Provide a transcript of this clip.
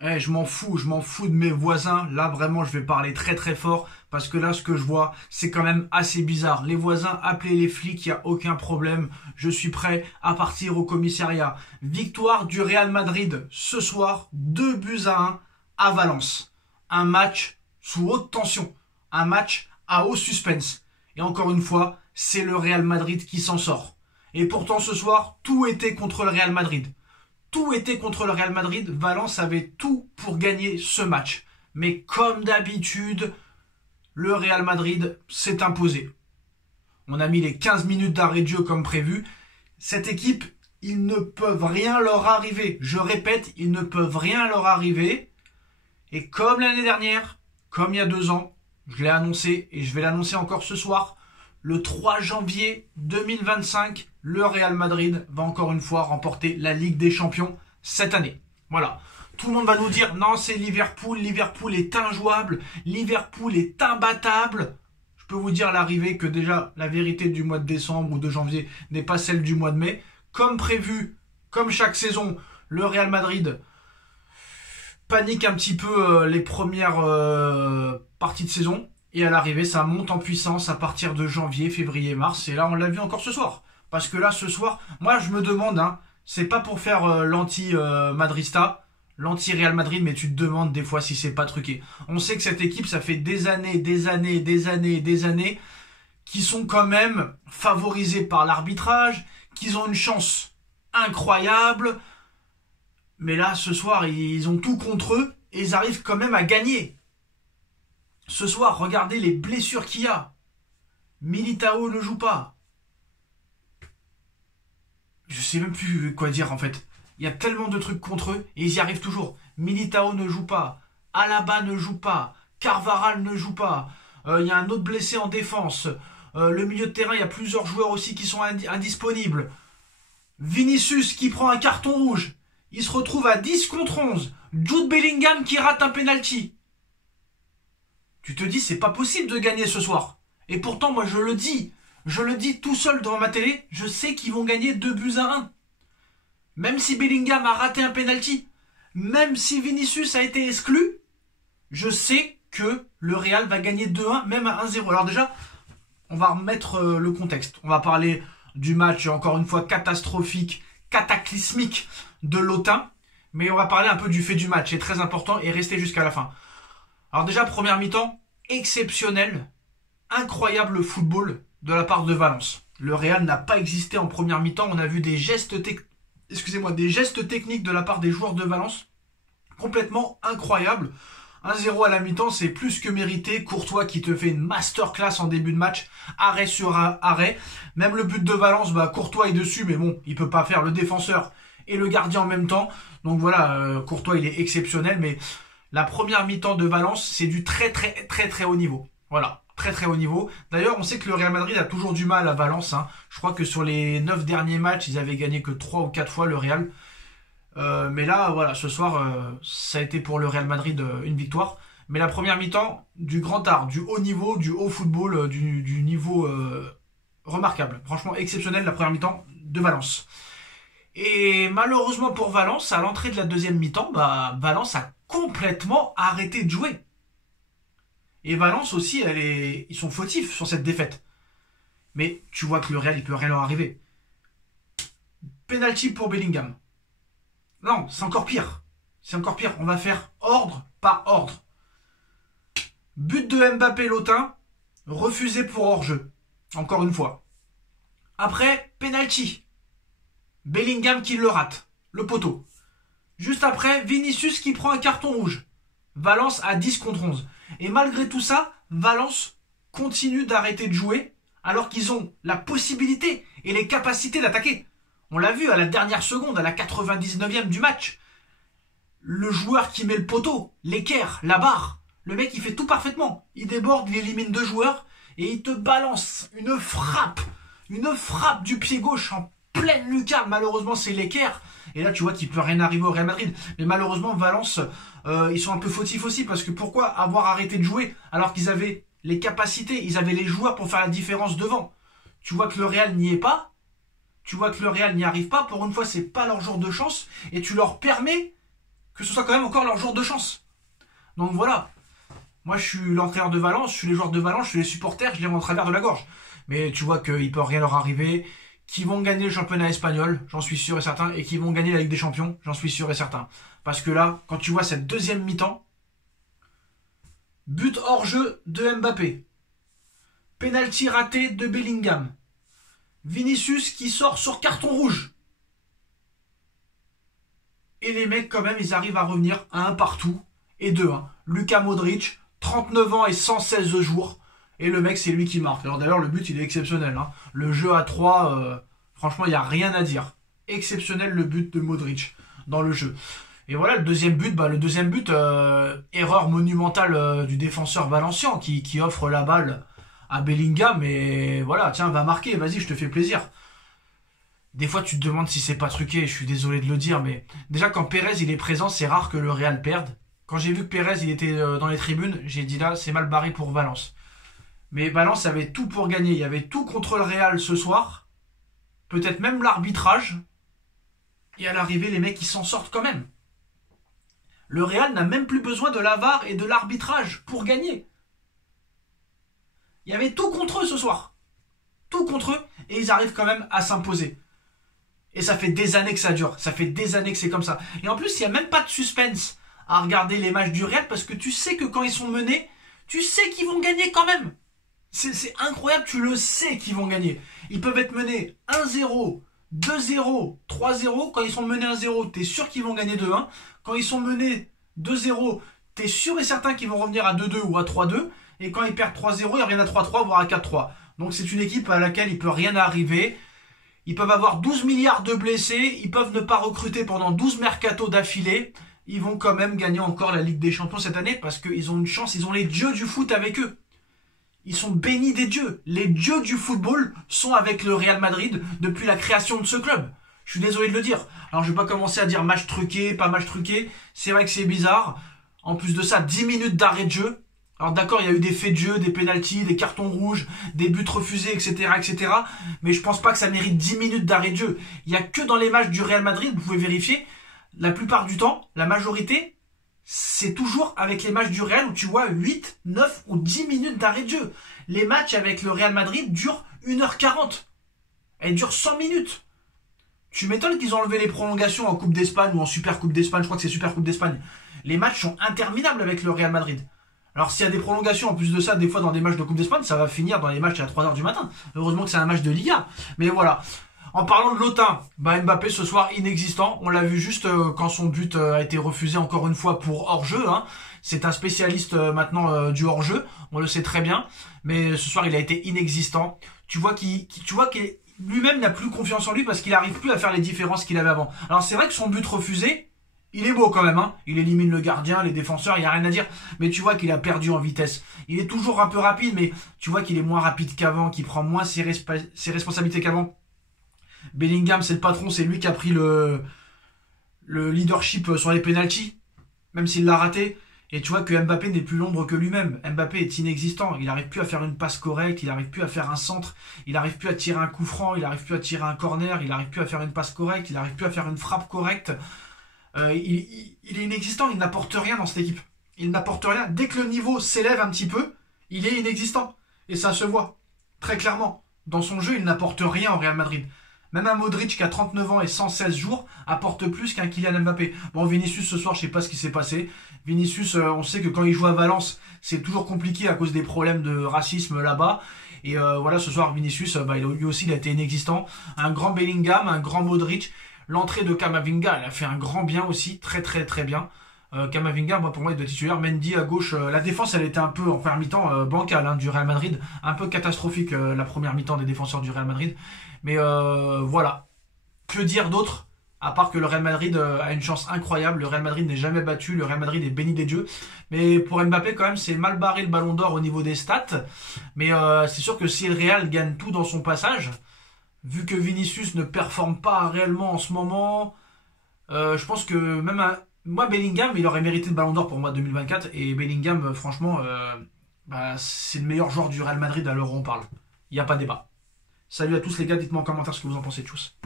Je m'en fous de mes voisins. Là, vraiment, je vais parler très très fort parce que là, ce que je vois, c'est quand même assez bizarre. Les voisins, appelez les flics, il n'y a aucun problème. Je suis prêt à partir au commissariat. Victoire du Real Madrid ce soir, 2 buts à 1 à Valence. Un match sous haute tension. Un match à haut suspense. Et encore une fois, c'est le Real Madrid qui s'en sort. Et pourtant, ce soir, tout était contre le Real Madrid. Tout était contre le Real Madrid. Valence avait tout pour gagner ce match. Mais comme d'habitude, le Real Madrid s'est imposé. On a mis les 15 minutes d'arrêt de jeu comme prévu. Cette équipe, ils ne peuvent rien leur arriver. Je répète, ils ne peuvent rien leur arriver. Et comme l'année dernière, comme il y a 2 ans, je l'ai annoncé et je vais l'annoncer encore ce soir, le 3 janvier 2025, le Real Madrid va encore une fois remporter la Ligue des Champions cette année. Voilà. Tout le monde va nous dire non, c'est Liverpool, Liverpool est injouable, Liverpool est imbattable. Je peux vous dire à l'arrivée que déjà la vérité du mois de décembre ou de janvier n'est pas celle du mois de mai. Comme prévu, comme chaque saison, le Real Madrid panique un petit peu les premières parties de saison. Et à l'arrivée, ça monte en puissance à partir de janvier, février, mars. Et là, on l'a vu encore ce soir. Parce que là, ce soir, moi, je me demande, c'est pas pour faire l'anti-Madrista, l'anti-Real Madrid, mais tu te demandes des fois si c'est pas truqué. On sait que cette équipe, ça fait des années, qui sont quand même favorisés par l'arbitrage, qu'ils ont une chance incroyable. Mais là, ce soir, ils ont tout contre eux et ils arrivent quand même à gagner. Ce soir, regardez les blessures qu'il y a. Militao ne joue pas. Je sais même plus quoi dire en fait. Il y a tellement de trucs contre eux et ils y arrivent toujours. Militao ne joue pas. Alaba ne joue pas. Carvajal ne joue pas. Il y a un autre blessé en défense. Le milieu de terrain, il y a plusieurs joueurs aussi qui sont indisponibles. Vinicius qui prend un carton rouge. Il se retrouve à 10 contre 11. Jude Bellingham qui rate un penalty. Tu te dis, c'est pas possible de gagner ce soir. Et pourtant, moi, je le dis tout seul devant ma télé, je sais qu'ils vont gagner 2 buts à 1. Même si Bellingham a raté un penalty, même si Vinicius a été exclu, je sais que le Real va gagner 2-1, même à 1-0. Alors déjà, on va remettre le contexte. On va parler du match, encore une fois, catastrophique, cataclysmique de l'Autun. Mais on va parler un peu du fait du match, c'est très important, et rester jusqu'à la fin. Alors déjà, première mi-temps, exceptionnel, incroyable football de la part de Valence. Le Real n'a pas existé en première mi-temps. On a vu des gestes techniques de la part des joueurs de Valence complètement incroyables. 1-0 à la mi-temps, c'est plus que mérité. Courtois qui te fait une masterclass en début de match, arrêt sur arrêt. Même le but de Valence, Courtois est dessus, mais bon, il peut pas faire le défenseur et le gardien en même temps. Donc voilà, Courtois il est exceptionnel, mais la première mi-temps de Valence, c'est du très haut niveau. Voilà, très haut niveau. D'ailleurs, on sait que le Real Madrid a toujours du mal à Valence. Je crois que sur les 9 derniers matchs, ils avaient gagné que 3 ou 4 fois le Real. Mais là, voilà, ce soir, ça a été pour le Real Madrid une victoire. Mais la première mi-temps, du grand art, du haut niveau, du haut football, du niveau remarquable. Franchement, exceptionnel la première mi-temps de Valence. Et malheureusement pour Valence, à l'entrée de la deuxième mi-temps, Valence a complètement arrêté de jouer. Et Valence aussi, ils sont fautifs sur cette défaite. Mais tu vois que le Real, il peut rien leur arriver. Penalty pour Bellingham. Non, c'est encore pire. C'est encore pire. On va faire ordre par ordre. But de Mbappé Lotin, refusé pour hors-jeu. Encore une fois. Après, penalty. Bellingham qui le rate. Le poteau. Juste après, Vinicius qui prend un carton rouge. Valence à 10 contre 11. Et malgré tout ça, Valence continue d'arrêter de jouer alors qu'ils ont la possibilité et les capacités d'attaquer. On l'a vu à la dernière seconde, à la 99e du match. Le joueur qui met le poteau, l'équerre, la barre, le mec il fait tout parfaitement. Il déborde, il élimine 2 joueurs et il te balance une frappe du pied gauche en pleine lucarne. Malheureusement c'est l'équerre. Et là tu vois qu'il peut rien arriver au Real Madrid. Mais malheureusement Valence, ils sont un peu fautifs aussi. Parce que pourquoi avoir arrêté de jouer alors qu'ils avaient les capacités, ils avaient les joueurs pour faire la différence devant. Tu vois que le Real n'y est pas. Tu vois que le Real n'y arrive pas. Pour une fois c'est pas leur jour de chance. Et tu leur permets que ce soit quand même encore leur jour de chance. Donc voilà. Moi, je suis l'entraîneur de Valence, je suis les joueurs de Valence, je suis les supporters, je les vois en travers de la gorge. Mais tu vois qu'il peut rien leur arriver, qu'ils vont gagner le championnat espagnol, j'en suis sûr et certain, et qu'ils vont gagner la Ligue des Champions, j'en suis sûr et certain. Parce que là, quand tu vois cette deuxième mi-temps, but hors jeu de Mbappé, penalty raté de Bellingham, Vinicius qui sort sur carton rouge. Et les mecs, quand même, ils arrivent à revenir à un partout et 2-1. Luka Modric, 39 ans et 116 jours. Et le mec, c'est lui qui marque. Alors d'ailleurs, le but, il est exceptionnel. Hein. Le jeu à 3, franchement, il n'y a rien à dire. Exceptionnel le but de Modric dans le jeu. Et voilà, le deuxième but, erreur monumentale du défenseur valencien qui offre la balle à Bellingham. Et voilà, tiens, va marquer, vas-y, je te fais plaisir. Des fois, tu te demandes si c'est pas truqué, je suis désolé de le dire, mais déjà, quand Pérez il est présent, c'est rare que le Real perde. Quand j'ai vu que Pérez il était dans les tribunes, j'ai dit là, c'est mal barré pour Valence. Mais Valence avait tout pour gagner, il y avait tout contre le Real ce soir, peut-être même l'arbitrage, et à l'arrivée, les mecs ils s'en sortent quand même. Le Real n'a même plus besoin de la VAR et de l'arbitrage pour gagner. Il y avait tout contre eux ce soir. Tout contre eux, et ils arrivent quand même à s'imposer. Et ça fait des années que ça dure. Ça fait des années que c'est comme ça. Et en plus, il n'y a même pas de suspense à regarder les matchs du Real parce que tu sais que quand ils sont menés, tu sais qu'ils vont gagner quand même. C'est incroyable, tu le sais qu'ils vont gagner. Ils peuvent être menés 1-0, 2-0, 3-0. Quand ils sont menés 1-0, t'es sûr qu'ils vont gagner 2-1. Quand ils sont menés 2-0, t'es sûr et certain qu'ils vont revenir à 2-2 ou à 3-2. Et quand ils perdent 3-0, ils reviennent à 3-3, voire à 4-3. Donc c'est une équipe à laquelle il peut rien arriver. Ils peuvent avoir 12 milliards de blessés, ils peuvent ne pas recruter pendant 12 mercatos d'affilée. Ils vont quand même gagner encore la Ligue des Champions cette année parce qu'ils ont une chance, ils ont les dieux du foot avec eux. Ils sont bénis des dieux. Les dieux du football sont avec le Real Madrid depuis la création de ce club. Je suis désolé de le dire. Alors je vais pas commencer à dire match truqué, pas match truqué. C'est vrai que c'est bizarre. En plus de ça, 10 minutes d'arrêt de jeu. Alors d'accord, il y a eu des faits de jeu, des pénaltys, des cartons rouges, des buts refusés, etc., etc. Mais je pense pas que ça mérite 10 minutes d'arrêt de jeu. Il y a que dans les matchs du Real Madrid, vous pouvez vérifier, la plupart du temps, la majorité, c'est toujours avec les matchs du Real où tu vois 8, 9 ou 10 minutes d'arrêt de jeu. Les matchs avec le Real Madrid durent 1h40. Elles durent 100 minutes. Tu m'étonnes qu'ils ont enlevé les prolongations en Coupe d'Espagne ou en Super Coupe d'Espagne, je crois que c'est Super Coupe d'Espagne. Les matchs sont interminables avec le Real Madrid. Alors s'il y a des prolongations en plus de ça, des fois dans des matchs de Coupe d'Espagne, ça va finir dans les matchs à 3h du matin. Heureusement que c'est un match de Liga. Mais voilà. En parlant de l'OTAN, Mbappé ce soir inexistant. On l'a vu juste quand son but a été refusé encore une fois pour hors-jeu. Hein. C'est un spécialiste maintenant du hors-jeu. On le sait très bien. Mais ce soir, il a été inexistant. Tu vois qu'il lui-même n'a plus confiance en lui parce qu'il n'arrive plus à faire les différences qu'il avait avant. Alors c'est vrai que son but refusé, il est beau quand même, hein. Il élimine le gardien, les défenseurs, il n'y a rien à dire. Mais tu vois qu'il a perdu en vitesse. Il est toujours un peu rapide, mais tu vois qu'il est moins rapide qu'avant, qu'il prend moins ses responsabilités qu'avant. Bellingham, c'est le patron, c'est lui qui a pris le leadership sur les pénaltys, même s'il l'a raté. Et tu vois que Mbappé n'est plus l'ombre que lui-même. Mbappé est inexistant. Il n'arrive plus à faire une passe correcte, il n'arrive plus à faire un centre, il n'arrive plus à tirer un coup franc, il n'arrive plus à tirer un corner, il n'arrive plus à faire une passe correcte, il n'arrive plus à faire une frappe correcte. Il est inexistant, il n'apporte rien dans cette équipe. Il n'apporte rien. Dès que le niveau s'élève un petit peu, il est inexistant. Et ça se voit très clairement. Dans son jeu, il n'apporte rien au Real Madrid. Même un Modric qui a 39 ans et 116 jours apporte plus qu'un Kylian Mbappé. Bon, Vinicius ce soir, je sais pas ce qui s'est passé. Vinicius, on sait que quand il joue à Valence, c'est toujours compliqué à cause des problèmes de racisme là-bas. Et voilà, ce soir, Vinicius, lui aussi, il a été inexistant. Un grand Bellingham, un grand Modric. L'entrée de Camavinga, elle a fait un grand bien aussi, très très très bien. Camavinga, pour moi, il doit titulaire. Mendy à gauche, la défense, elle était un peu en première mi-temps bancale hein, du Real Madrid, un peu catastrophique la première mi-temps des défenseurs du Real Madrid. Mais voilà, que dire d'autre à part que le Real Madrid a une chance incroyable. Le Real Madrid n'est jamais battu, le Real Madrid est béni des dieux. Mais pour Mbappé, quand même, c'est mal barré le Ballon d'Or au niveau des stats. Mais c'est sûr que si le Real gagne tout dans son passage, vu que Vinicius ne performe pas réellement en ce moment, je pense que même moi, Bellingham, il aurait mérité le Ballon d'Or pour moi 2024. Et Bellingham, franchement, c'est le meilleur joueur du Real Madrid à l'heure où on parle. Il n'y a pas débat. Salut à tous les gars, dites-moi en commentaire ce que vous en pensez. Tchuss.